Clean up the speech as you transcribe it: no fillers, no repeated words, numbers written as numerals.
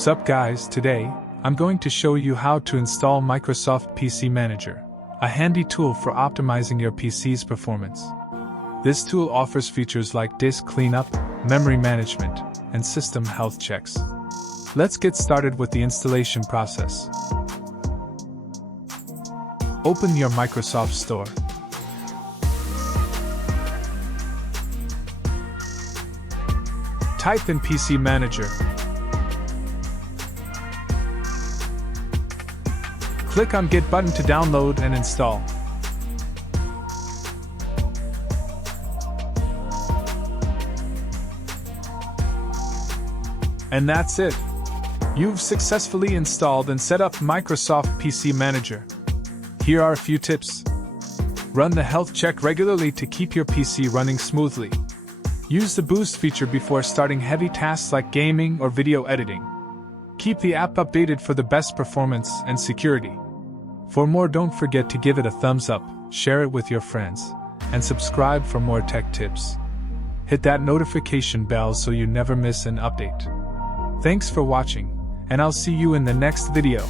Sup guys, today, I'm going to show you how to install Microsoft PC Manager, a handy tool for optimizing your PC's performance. This tool offers features like disk cleanup, memory management, and system health checks. Let's get started with the installation process. Open your Microsoft Store. Type in PC Manager. Click on Get button to download and install. And that's it. You've successfully installed and set up Microsoft PC Manager. Here are a few tips. Run the health check regularly to keep your PC running smoothly. Use the boost feature before starting heavy tasks like gaming or video editing. Keep the app updated for the best performance and security. For more, don't forget to give it a thumbs up, share it with your friends, and subscribe for more tech tips. Hit that notification bell so you never miss an update. Thanks for watching, and I'll see you in the next video.